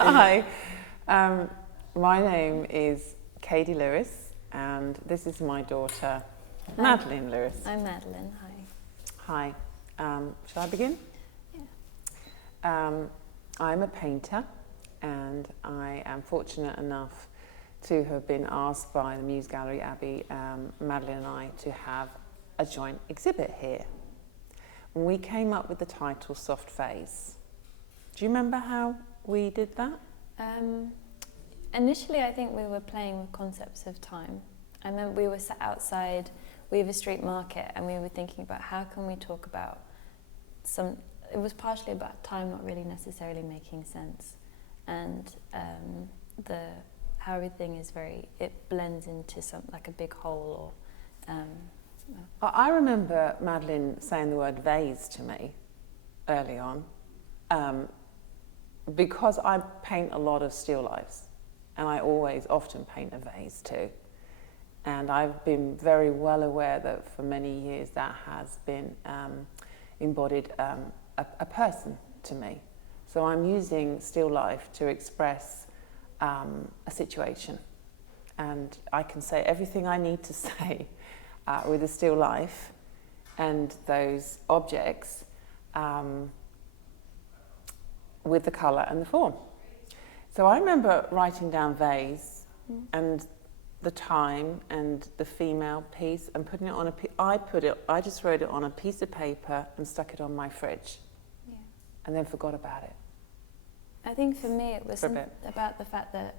Hi, my name is Kaidy Lewis, and this is my daughter, Madeline Lewis. I'm Madeline, hi. Hi, shall I begin? Yeah. I'm a painter, and I am fortunate enough to have been asked by the Muse Gallery, Abby, Madeline and I, to have a joint exhibit here. When we came up with the title Soft Vase, do you remember how we did that? Initially, I think we were playing with concepts of time. I remember we were sat outside Weaver Street Market and we were thinking about how can we talk about it was partially about time not really necessarily making sense, and how everything is it blends into like a big whole. I remember Madeline saying the word vase to me early on, because I paint a lot of still lifes, and I often paint a vase too. And I've been very well aware that for many years that has been embodied a person to me. So I'm using still life to express a situation, and I can say everything I need to say with a still life and those objects with the colour and the form. So I remember writing down vase and the time and the female piece and putting it on I just wrote it on a piece of paper and stuck it on my fridge. Yeah. And then forgot about it. I think for me it was about the fact that,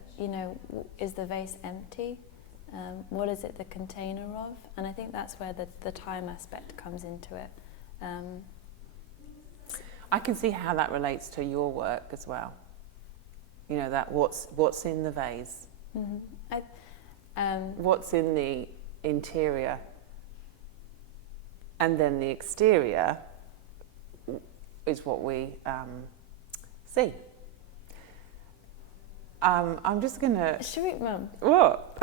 is the vase empty? What is it the container of? And I think that's where the time aspect comes into it. I can see how that relates to your work as well. That what's in the vase. Mm-hmm. What's in the interior, and then the exterior is what we see. I'm just gonna. Should we, Mum? What?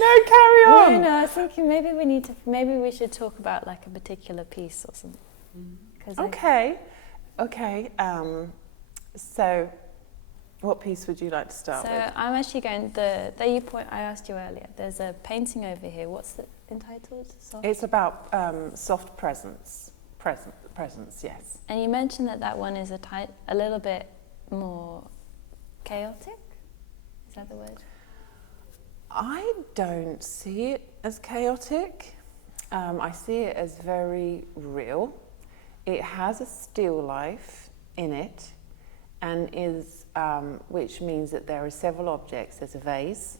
No, carry on. No, I was thinking maybe we should talk about like a particular piece or something. Okay. So, what piece would you like to start with? So I'm actually going. I asked you earlier. There's a painting over here. What's it entitled? Soft? It's about soft presence. Presence, yes. And you mentioned that one is a little bit more chaotic. Is that the word? I don't see it as chaotic. I see it as very real. It has a still life in it, and which means that there are several objects. There's a vase,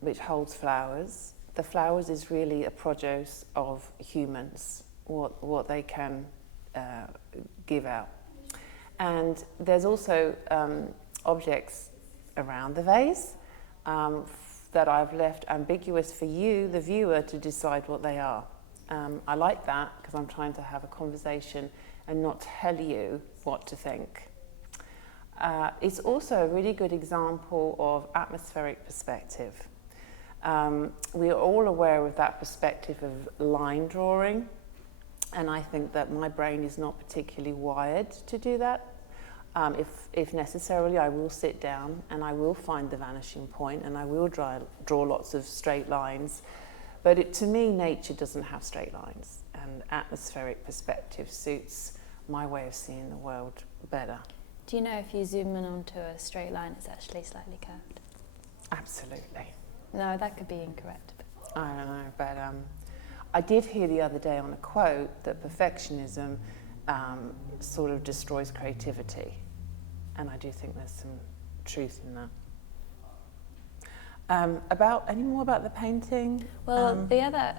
which holds flowers. The flowers is really a produce of humans, what they can give out. And there's also objects around the vase that I've left ambiguous for you, the viewer, to decide what they are. I like that because I'm trying to have a conversation and not tell you what to think. It's also a really good example of atmospheric perspective. We are all aware of that perspective of line drawing, and I think that my brain is not particularly wired to do that. If necessarily, I will sit down and I will find the vanishing point and I will draw lots of straight lines. But to me, nature doesn't have straight lines, and atmospheric perspective suits my way of seeing the world better. Do you know if you zoom in onto a straight line, it's actually slightly curved? Absolutely. No, that could be incorrect. I don't know, but I did hear the other day on a quote that perfectionism sort of destroys creativity, and I do think there's some truth in that. Any more about the painting? Well, the other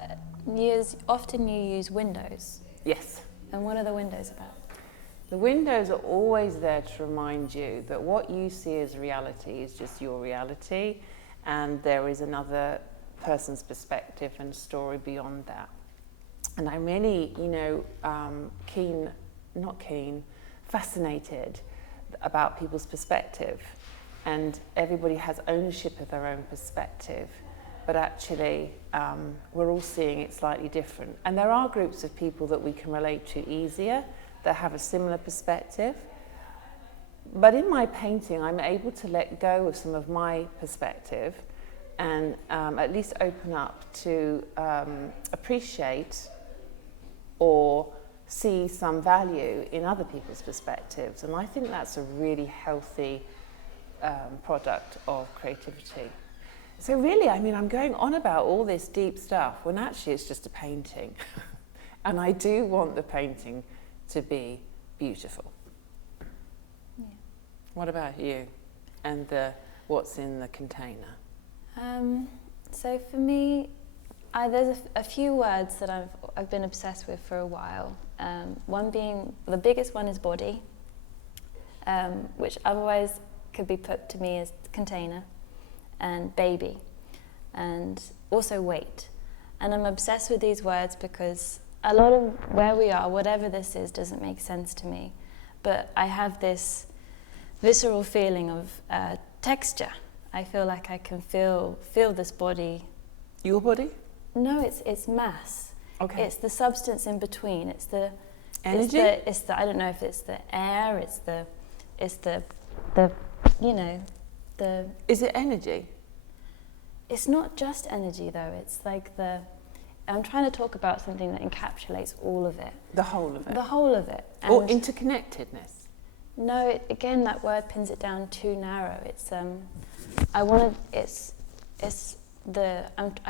often you use windows. Yes. And what are the windows about? The windows are always there to remind you that what you see as reality is just your reality, and there is another person's perspective and story beyond that. And I'm really, fascinated about people's perspective. And everybody has ownership of their own perspective. But actually, we're all seeing it slightly different. And there are groups of people that we can relate to easier, that have a similar perspective. But in my painting, I'm able to let go of some of my perspective and at least open up to appreciate or see some value in other people's perspectives. And I think that's a really healthy product of creativity. So really, I mean, I'm going on about all this deep stuff when actually it's just a painting. And I do want the painting to be beautiful. Yeah. What about you and what's in the container? So for me, there's a few words that I've been obsessed with for a while. One being, the biggest one is body, which otherwise could be put to me as container, and baby, and also weight. And I'm obsessed with these words because a lot of where we are, whatever this is, doesn't make sense to me. But I have this visceral feeling of texture. I feel like I can feel this body. Your body? No, it's mass. Okay. It's the substance in between. It's the energy. It's the I don't know if it's the air. It's the you know the. Is it energy? It's not just energy though. It's like I'm trying to talk about something that encapsulates all of it. The whole of it. The whole of it. Or interconnectedness. No, again, that word pins it down too narrow. It's I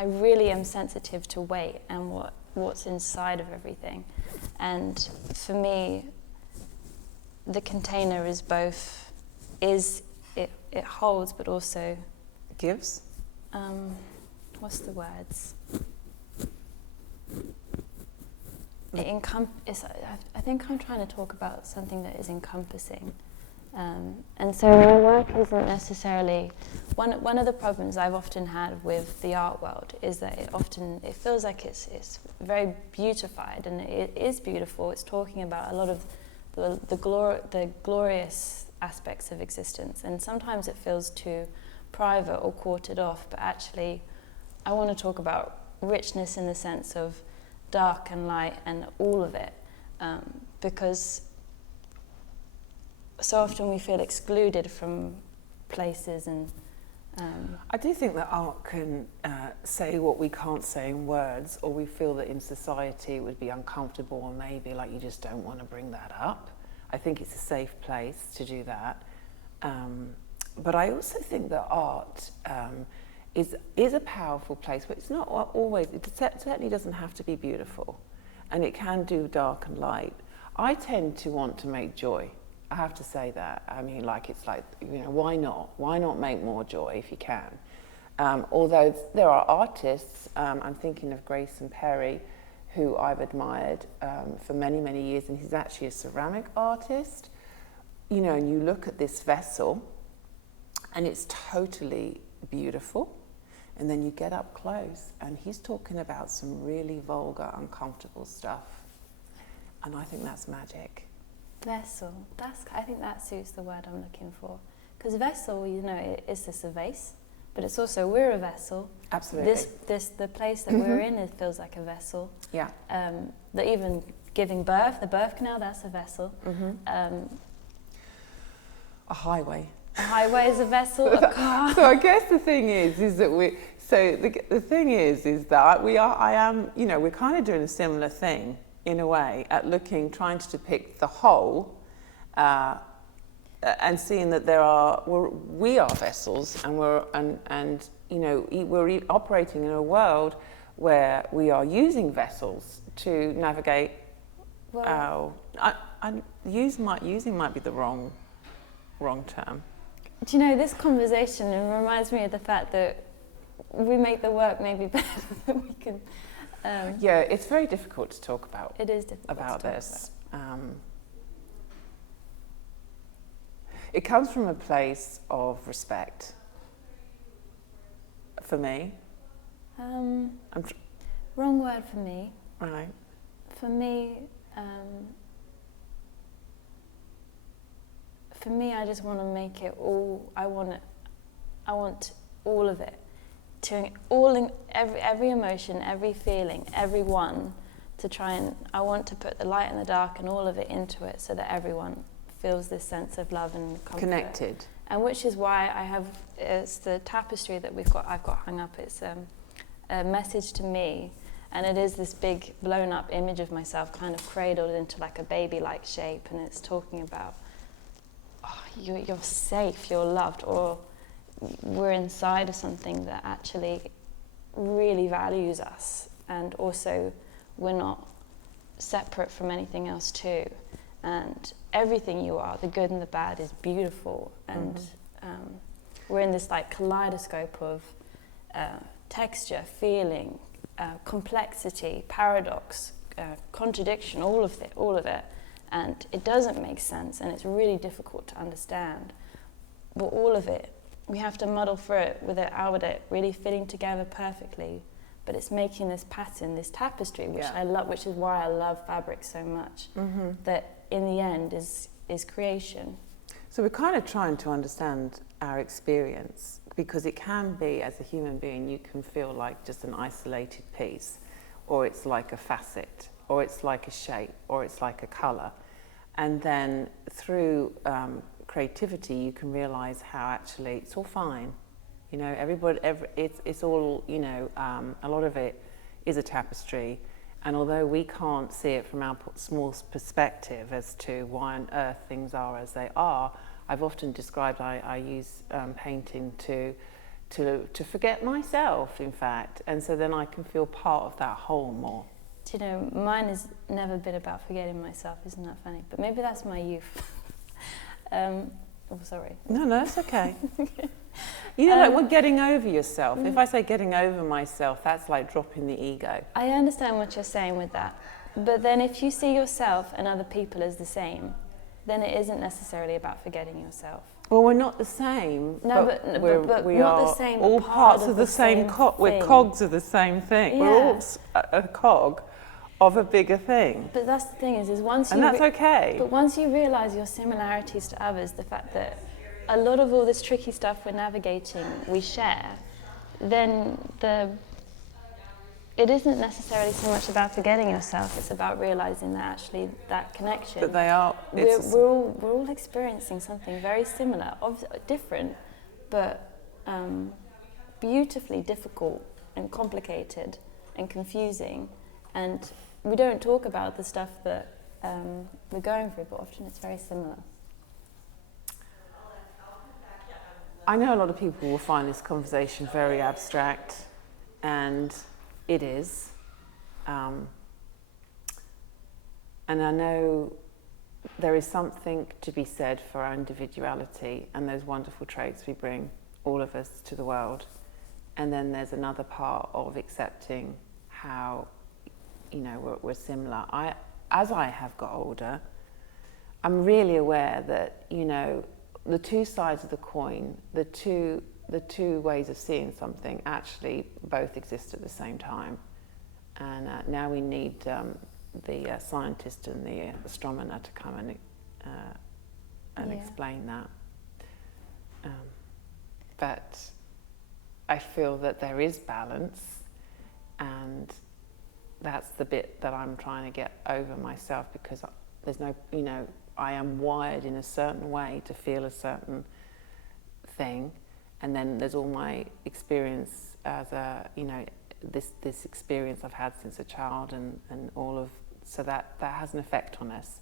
really am sensitive to weight and what's inside of everything. And for me, the container is both, it holds, but also gives? What's the words? I think I'm trying to talk about something that is encompassing. And so my work isn't necessarily, one of the problems I've often had with the art world is that it feels like it's very beautified, and it is beautiful. It's talking about a lot of the glorious aspects of existence, and sometimes it feels too private or quartered off, but actually I want to talk about richness in the sense of dark and light and all of it, because so often we feel excluded from places and I do think that art can say what we can't say in words, or we feel that in society it would be uncomfortable, or maybe like you just don't want to bring that up. I think it's a safe place to do that. But I also think that art is a powerful place, but it's not always, it certainly doesn't have to be beautiful, and it can do dark and light. I tend to want to make joy. I have to say that. I mean, it's like, why not? Why not make more joy if you can? Although there are artists, I'm thinking of Grayson Perry, who I've admired for many, many years, and he's actually a ceramic artist. And you look at this vessel, and it's totally beautiful, and then you get up close, and he's talking about some really vulgar, uncomfortable stuff, and I think that's magic. Vessel. I think that suits the word I'm looking for. Because vessel, is this a vase? But it's also, we're a vessel. Absolutely. The place that we're in, it feels like a vessel. Yeah. Even giving birth, the birth canal, that's a vessel. Mm-hmm. A highway. A highway is a vessel, a car. So I guess the thing is that we're kind of doing a similar thing in a way, at trying to depict the whole, and seeing that we are vessels, and we're operating in a world where we are using vessels to navigate. Using might be the wrong term. Do you know, this conversation reminds me of the fact that we make the work maybe better than we can. Yeah, it's very difficult to talk about. It is difficult about to talk this. It comes from a place of respect. For me. Wrong word for me. Right. For me, I just want to make it all. I want all of it. Every emotion, every feeling, everyone, I want to put the light and the dark and all of it into it so that everyone feels this sense of love and comfort. Connected. And which is why it's the tapestry that I've got hung up. It's a message to me, and it is this big blown up image of myself kind of cradled into like a baby-like shape, and it's talking about, oh, you're safe, you're loved, or we're inside of something that actually really values us, and also we're not separate from anything else too, and everything you are, the good and the bad, is beautiful, and we're in this like kaleidoscope of texture, feeling, complexity, paradox, contradiction, all of it, and it doesn't make sense, and it's really difficult to understand, but all of it, we have to muddle through it without it really fitting together perfectly, but it's making this pattern, this tapestry, which I love, which is why I love fabric so much, that in the end is creation. So we're kind of trying to understand our experience, because it can be, as a human being, you can feel like just an isolated piece, or it's like a facet, or it's like a shape, or it's like a colour. And then through creativity, you can realise how actually it's all fine. You know, it's all, you know, a lot of it is a tapestry. And although we can't see it from our small perspective as to why on earth things are as they are, I've often described, I use painting to forget myself, in fact. And so then I can feel part of that whole more. Do you know, mine has never been about forgetting myself, isn't that funny? But maybe that's my youth. Oh, sorry. No, it's okay. You know, like, we're getting over yourself. If I say getting over myself, that's like dropping the ego. I understand what you're saying with that. But then if you see yourself and other people as the same, then it isn't necessarily about forgetting yourself. Well, we're not the same. No, but we are the same, all parts of the same we're cogs of the same thing. Yeah. We're all a cog of a bigger thing. But that's the thing is once you... And that's okay. But once you realise your similarities to others, the fact that a lot of all this tricky stuff we're navigating, we share, then it isn't necessarily so much about forgetting yourself, it's about realising that actually that connection... That they are... We're all experiencing something very similar, different, but beautifully difficult and complicated and confusing, and we don't talk about the stuff that we're going through, but often it's very similar. I know a lot of people will find this conversation very abstract, and it is. And I know there is something to be said for our individuality and those wonderful traits we bring, all of us, to the world. And then there's another part of accepting how, you know, we're similar. As I have got older, I'm really aware that, you know, the two sides of the coin, the two ways of seeing something actually both exist at the same time. And now we need the scientist and the astronomer to come and explain that. But I feel that there is balance, and that's the bit that I'm trying to get over myself, because there's no, you know, I am wired in a certain way to feel a certain thing, and then there's all my experience as a, you know, this experience I've had since a child, and all of, so that has an effect on us.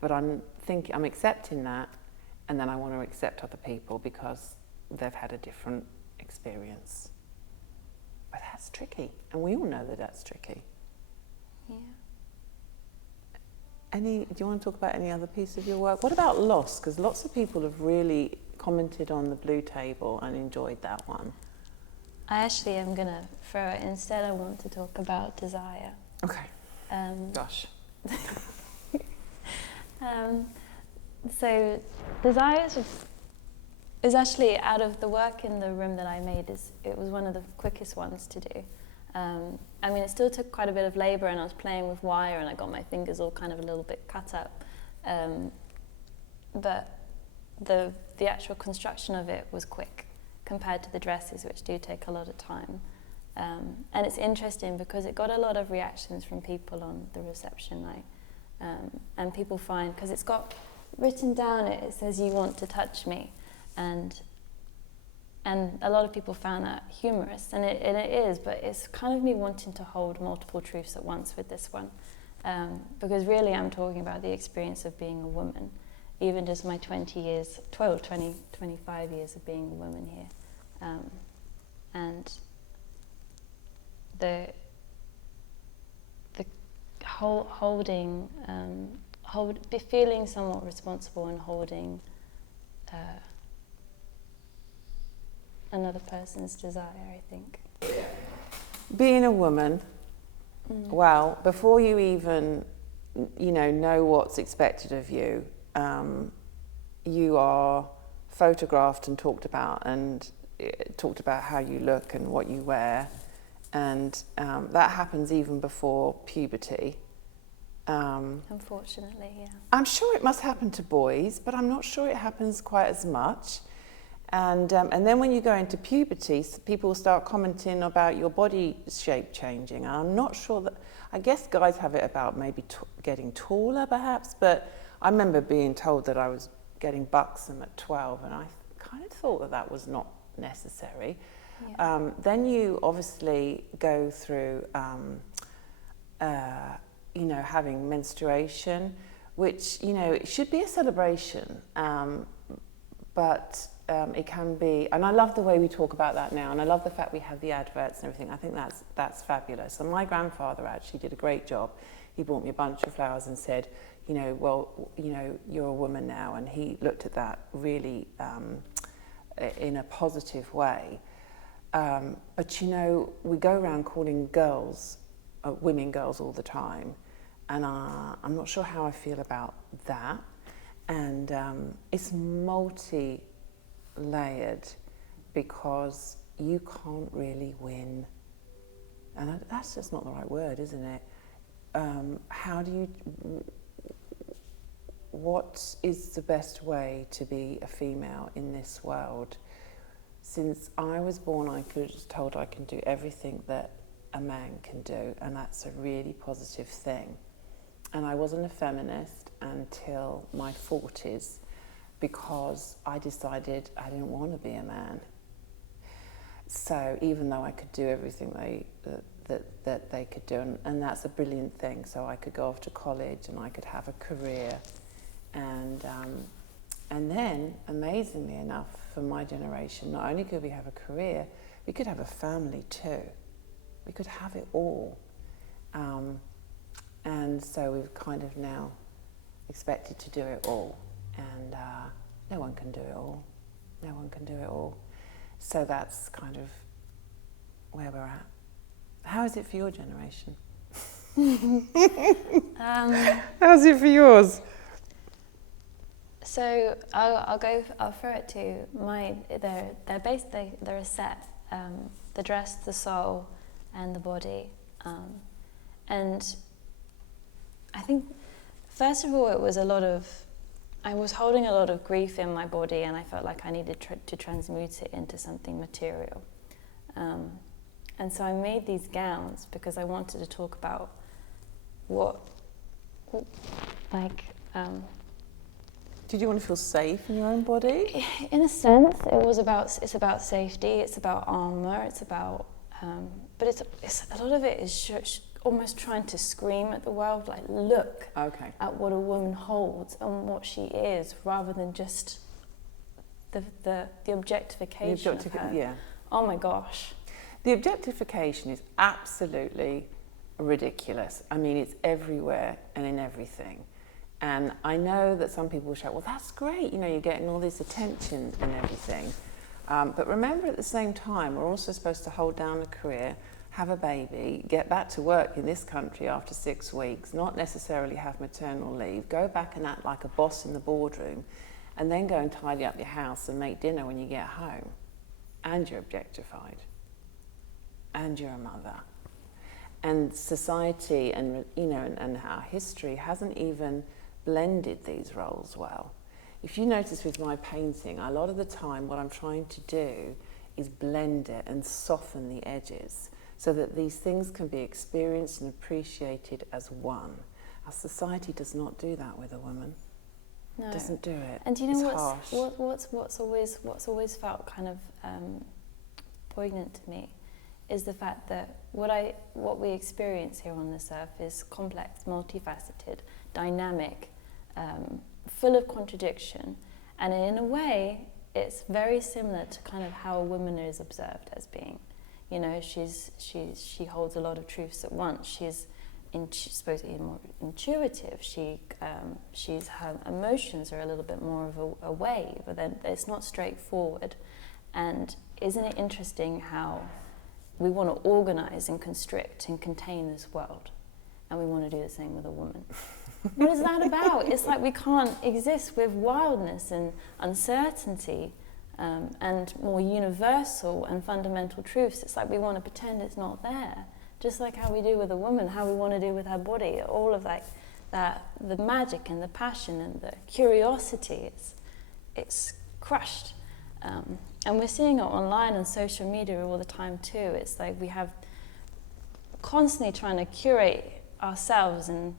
But I'm accepting that, and then I want to accept other people because they've had a different experience. But that's tricky, and we all know that that's tricky. Yeah. Do you want to talk about any other piece of your work? What about loss? Because lots of people have really commented on the blue table and enjoyed that one. I actually am going to throw it. Instead, I want to talk about desire. Okay. Gosh. So desire is actually, out of the work in the room that I made, it was one of the quickest ones to do. I mean, it still took quite a bit of labour, and I was playing with wire, and I got my fingers all kind of a little bit cut up. But the actual construction of it was quick compared to the dresses, which do take a lot of time. And it's interesting because it got a lot of reactions from people on the reception night. And people find, because it's got written down it says you want to touch me, and a lot of people found that humorous, and it is, but it's kind of me wanting to hold multiple truths at once with this one, because really I'm talking about the experience of being a woman, even just my 25 years of being a woman here, and the feeling somewhat responsible and holding another person's desire, I think. Being a woman, well, before you even, know what's expected of you, you are photographed and talked about how you look and what you wear, and that happens even before puberty. Unfortunately, yeah. I'm sure it must happen to boys, but I'm not sure it happens quite as much. And then when you go into puberty, people start commenting about your body shape changing. And I'm not sure that, I guess guys have it about maybe getting taller perhaps, but I remember being told that I was getting buxom at 12, and I kind of thought that was not necessary. Yeah. Then you obviously go through, having menstruation, which, it should be a celebration, but it can be, and I love the way we talk about that now, and I love the fact we have the adverts and everything. I think that's fabulous. And my grandfather actually did a great job. He bought me a bunch of flowers and said, you're a woman now, and he looked at that really in a positive way. But we go around calling women girls all the time, and I'm not sure how I feel about that. And it's multi-layered, because you can't really win, and that's just not the right word, isn't it? What is the best way to be a female in this world? Since I was born, I was told I can do everything that a man can do, and that's a really positive thing. And I wasn't a feminist until my 40s, because I decided I didn't want to be a man. So even though I could do everything that they could do, and that's a brilliant thing, so I could go off to college and I could have a career, and then, amazingly enough, for my generation, not only could we have a career, we could have a family too. We could have it all. And so we've kind of now expected to do it all. And no one can do it all. No one can do it all. So that's kind of where we're at. How is it for your generation? How's it for yours? So I'll throw it to they're a set, the dress, the soul, and the body, and I think first of all it was I was holding a lot of grief in my body, and I felt like I needed to transmute it into something material, and so I made these gowns because I wanted to talk about Did you want to feel safe in your own body? In a sense, it's about safety, it's about armor, it's about, but it's a lot of it is almost trying to scream at the world, like, look at what a woman holds and what she is, rather than just the objectification of her. Yeah. Oh my gosh. The objectification is absolutely ridiculous. I mean, it's everywhere and in everything. And I know that some people will shout, well, that's great, you're getting all this attention and everything. But remember, at the same time, we're also supposed to hold down a career, have a baby, get back to work in this country after 6 weeks, not necessarily have maternal leave, go back and act like a boss in the boardroom, and then go and tidy up your house and make dinner when you get home. And you're objectified. And you're a mother. And society and our history hasn't even blended these roles well. If you notice with my painting, a lot of the time what I'm trying to do is blend it and soften the edges so that these things can be experienced and appreciated as one. Our society does not do that with a woman. No. Doesn't do it. And do you know It's harsh. what's always felt kind of poignant to me is the fact that what we experience here on this earth is complex, multifaceted, dynamic, full of contradiction, and in a way it's very similar to kind of how a woman is observed as being. You know, she holds a lot of truths at once. She's supposedly more intuitive. She's her emotions are a little bit more of a wave, but then it's not straightforward. And isn't it interesting how we want to organize and constrict and contain this world, and we want to do the same with a woman? What is that about? It's like we can't exist with wildness and uncertainty and more universal and fundamental truths. It's like we want to pretend it's not there, just like how we do with a woman, how we want to do with her body. All of that the magic and the passion and the curiosity, it's crushed. And we're seeing it online and social media all the time too. It's like we have constantly trying to curate ourselves, and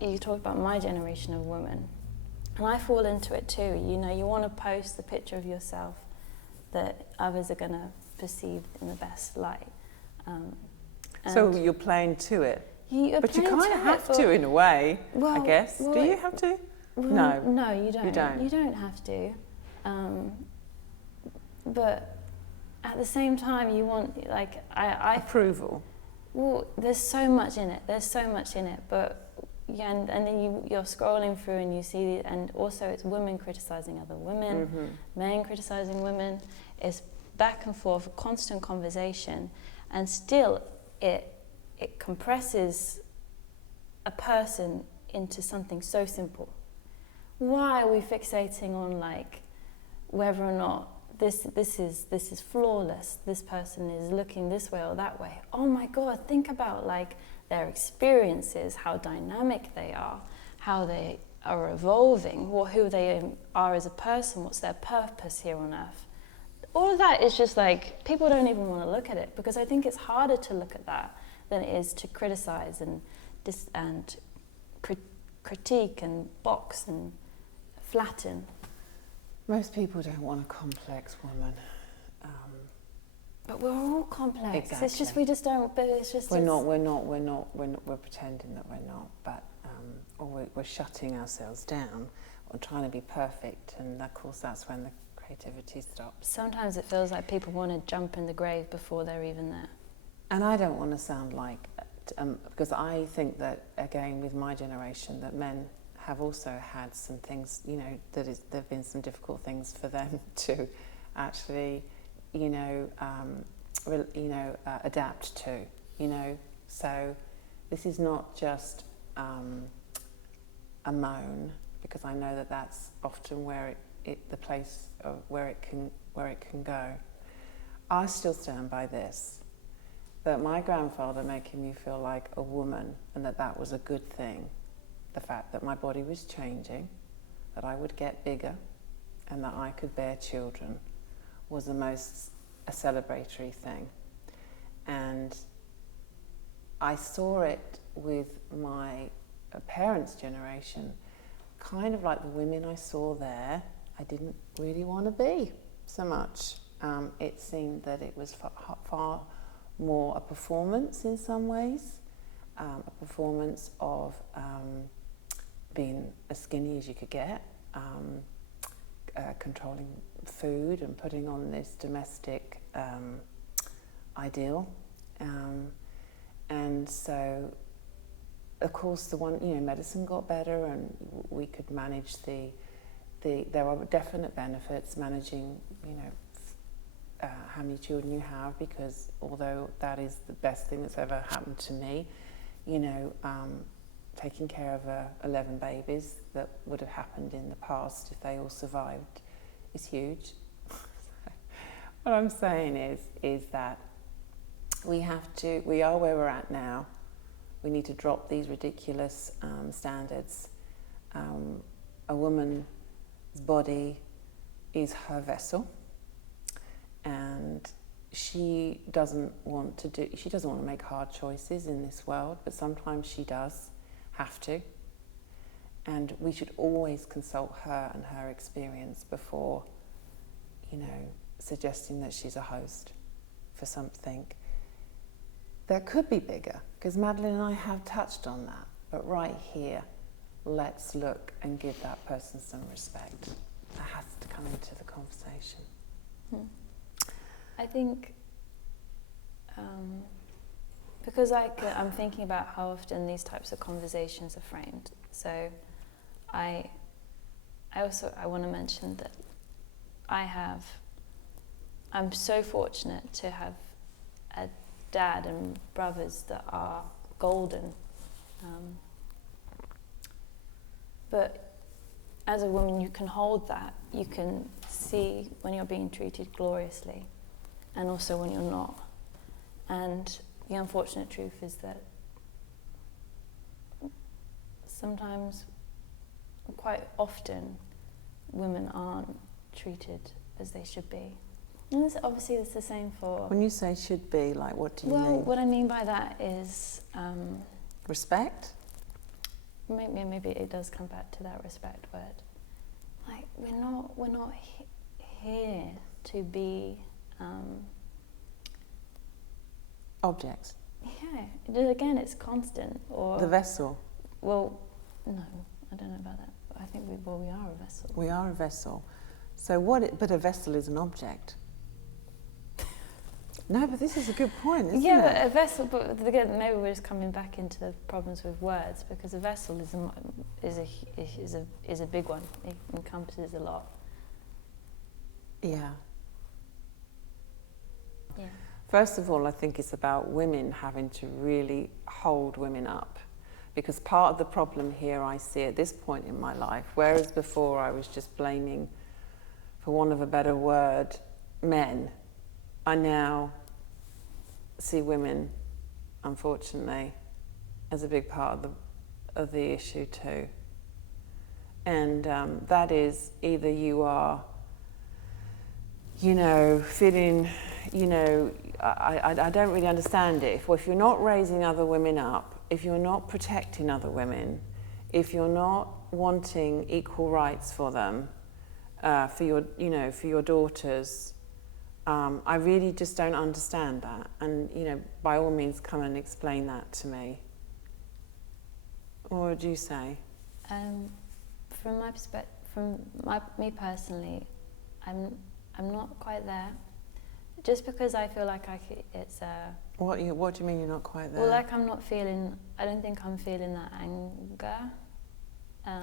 you talk about my generation of women, and I fall into it too. You know, you want to post the picture of yourself that others are going to perceive in the best light. So you're playing to it. But you kind of have to in a way, I guess. Do you have to? No. No, you don't. You don't. You don't have to. But at the same time, you want, like, I approval. Well, there's so much in it. But yeah, and then you're scrolling through and you see, and also it's women criticizing other women, men criticizing women. It's back and forth, a constant conversation, and still it compresses a person into something so simple. Why are we fixating on, like, whether or not this is flawless, this person is looking this way or that way? Oh my God, think about, like, their experiences, how dynamic they are, how they are evolving, who they are as a person, what's their purpose here on earth. All of that is just like, people don't even want to look at it, because I think it's harder to look at that than it is to criticize and critique and box and flatten. Most people don't want a complex woman. But we're all complex. Exactly. It's just we just don't. But it's just we're pretending that we're not. But or we're shutting ourselves down or trying to be perfect, and of course that's when the creativity stops. Sometimes it feels like people want to jump in the grave before they're even there. And I don't want to sound like, because I think that, again, with my generation, that men have also had some things, you know, there have been some difficult things for them to actually, adapt to, So this is not just a moan, because I know that that's often where the place of where it can go. I still stand by this, that my grandfather making me feel like a woman, and that was a good thing. The fact that my body was changing, that I would get bigger, and that I could bear children was a celebratory thing. And I saw it with my parents' generation, kind of like the women I saw there, I didn't really want to be so much. It seemed that it was far more a performance in some ways, a performance of being as skinny as you could get, controlling food and putting on this domestic ideal. And so, of course, medicine got better, and we could manage there are definite benefits managing, how many children you have, because although that is the best thing that's ever happened to me, taking care of 11 babies that would have happened in the past if they all survived is huge. What I'm saying is that we are where we're at now. We need to drop these ridiculous standards. A woman's body is her vessel, and she doesn't want to make hard choices in this world, but sometimes she does have to, And we should always consult her and her experience before, suggesting that she's a host for something that could be bigger, because Madeline and I have touched on that. But right here, let's look and give that person some respect. That has to come into the conversation. I think because I'm thinking about how often these types of conversations are framed. So I want to mention that I'm so fortunate to have a dad and brothers that are golden. But as a woman, you can hold that. You can see when you're being treated gloriously, and also when you're not. And the unfortunate truth is that sometimes, quite often, women aren't treated as they should be. And obviously it's the same for... When you say should be, like, what do you mean? Well, what I mean by that is... respect? Maybe it does come back to that respect word. Like, we're not here to be... objects? Yeah, again, it's constant. Or the vessel? Well, no, I don't know about that. I think we are a vessel. We are a vessel. So but a vessel is an object. No, but this is a good point, isn't it? Yeah, but a vessel, but again, maybe we're just coming back into the problems with words, because a vessel is a big one. It encompasses a lot. Yeah. Yeah. First of all, I think it's about women having to really hold women up. Because part of the problem here I see at this point in my life, whereas before I was just blaming, for want of a better word, men, I now see women, unfortunately, as a big part of the issue too. And that is either you are, feeling, I don't really understand it. If you're not raising other women up, if you're not protecting other women, if you're not wanting equal rights for them, for your daughters, I really just don't understand that. And by all means, come and explain that to me. What would you say? From my perspective, me personally, I'm not quite there. Just because I feel like it's a... What do you mean you're not quite there? Well, like I don't think I'm feeling that anger.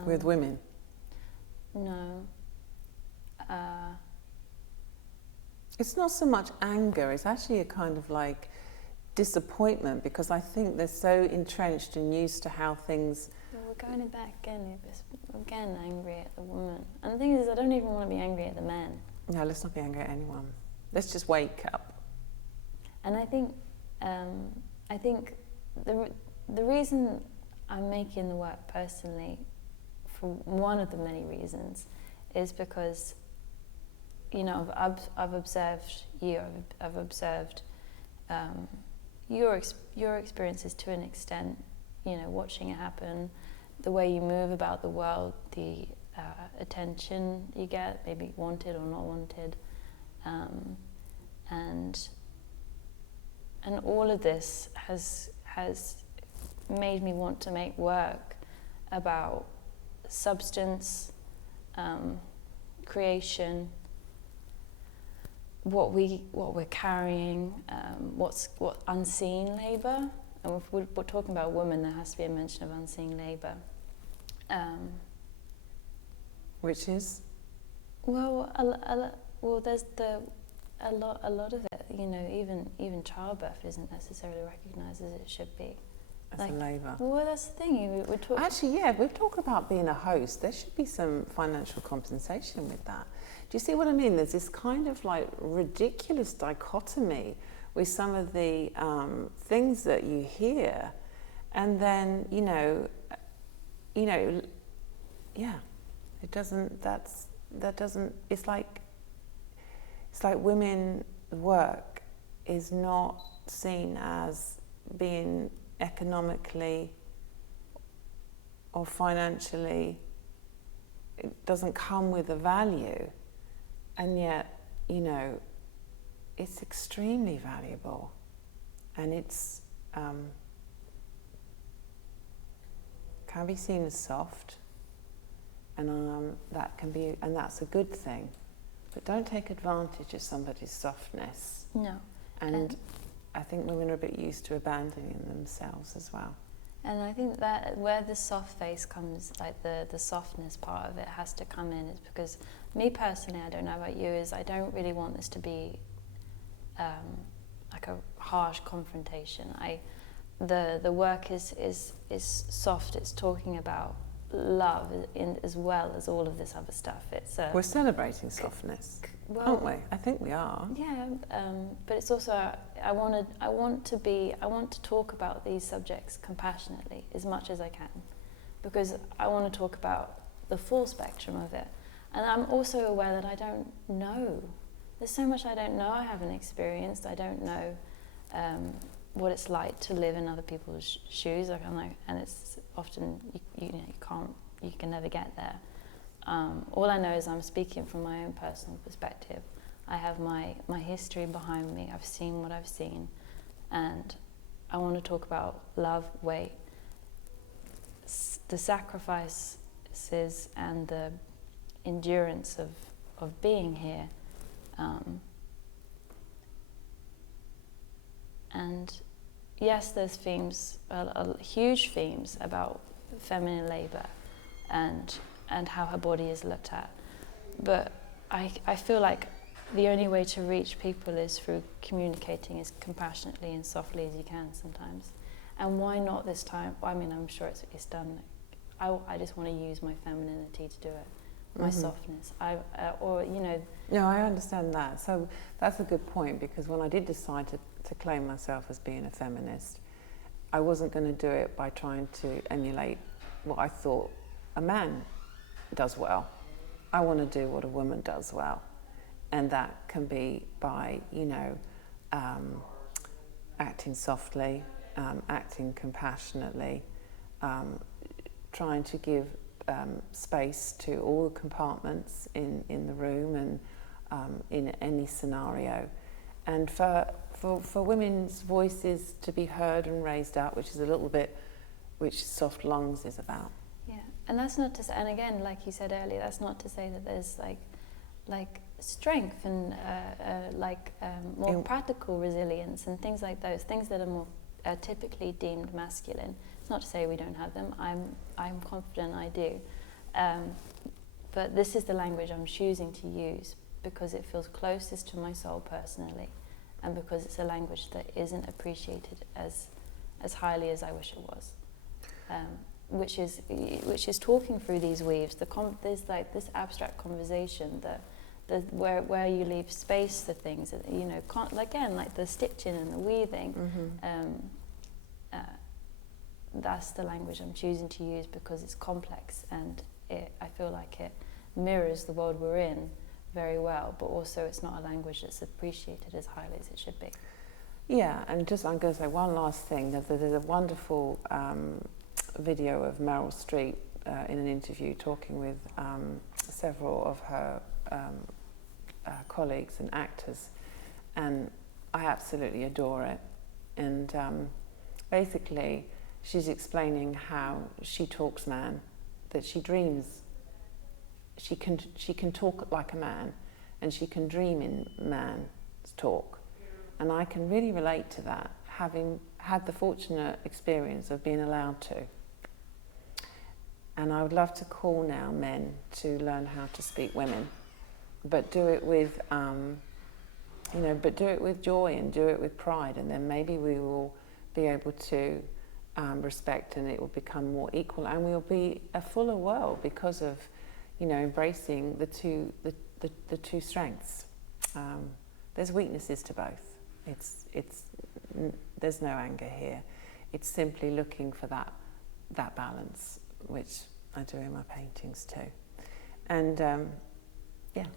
With women? No. It's not so much anger, it's actually a kind of like disappointment, because I think they're so entrenched and used to how things... Well, we're going back again angry at the woman. And the thing is, I don't even want to be angry at the men. No, let's not be angry at anyone. Let's just wake up. And I think the reason I'm making the work personally, for one of the many reasons, is because I've observed you. I've observed your experiences to an extent. Watching it happen, the way you move about the world, the attention you get, maybe wanted or not wanted. And all of this has made me want to make work about substance, creation, what we're carrying, what unseen labour. And if we're talking about women, there has to be a mention of unseen labour. Which is? Well, there's a lot of it. Even childbirth isn't necessarily recognised as it should be. As a labour. Well, that's the thing. Actually, yeah, we're talking about being a host. There should be some financial compensation with that. Do you see what I mean? There's this kind of like ridiculous dichotomy with some of the things that you hear, and then yeah, it doesn't. That doesn't. It's like women work is not seen as being economically or financially, it doesn't come with a value, and yet, you know, it's extremely valuable, and it's can be seen as soft, and that's a good thing. But don't take advantage of somebody's softness. No. And I think women are a bit used to abandoning themselves as well. And I think that where the soft face comes, like the softness part of it has to come in, is because me personally, I don't know about you, is I don't really want this to be like a harsh confrontation. The work is soft. It's talking about love as well as all of this other stuff. We're celebrating softness, aren't we? I think we are. Yeah, but it's also I want to talk about these subjects compassionately as much as I can, because I want to talk about the full spectrum of it. And I'm also aware that I don't know. There's so much I don't know. I haven't experienced. I don't know what it's like to live in other people's shoes. And it's often you can never get there. All I know is I'm speaking from my own personal perspective. I have my history behind me. I've seen what I've seen, and I want to talk about love, weight, the sacrifices, and the endurance of being here. And yes, there's themes, huge themes about feminine labour and how her body is looked at. But I feel like the only way to reach people is through communicating as compassionately and softly as you can sometimes. And why not this time? I mean, I'm sure it's done. I just want to use my femininity to do it, my softness. No, I understand that. So that's a good point, because when I did decide to claim myself as being a feminist, I wasn't going to do it by trying to emulate what I thought a man does well. I want to do what a woman does well, and that can be by, acting softly, acting compassionately, trying to give space to all the compartments in the room and in any scenario, and for women's voices to be heard and raised up, which is a little bit which Soft Lungs is about. Yeah, and that's not to say, and again, like you said earlier, that's not to say that there's like strength and more practical resilience and things like those, things that are more typically deemed masculine. It's not to say we don't have them. I'm confident I do. But this is the language I'm choosing to use because it feels closest to my soul personally, and because it's a language that isn't appreciated as highly as I wish it was. Which is talking through these weaves. There's like this abstract conversation where you leave space for things that, again, like the stitching and the weaving. That's the language I'm choosing to use because it's complex, and I feel like it mirrors the world we're in very well, but also it's not a language that's appreciated as highly as it should be. Yeah, and just I'm going to say one last thing. There's a wonderful video of Meryl Streep in an interview talking with several of her colleagues and actors, and I absolutely adore it. And basically, she's explaining how she talks man, that she dreams. She can talk like a man, and she can dream in man's talk. And I can really relate to that, having had the fortunate experience of being allowed to. And I would love to call now men to learn how to speak women, but do it with, do it with joy and do it with pride, and then maybe we will be able to respect, and it will become more equal, and we'll be a fuller world because of, embracing the two strengths. There's weaknesses to both. There's no anger here. It's simply looking for that balance, which I do in my paintings too. And yeah.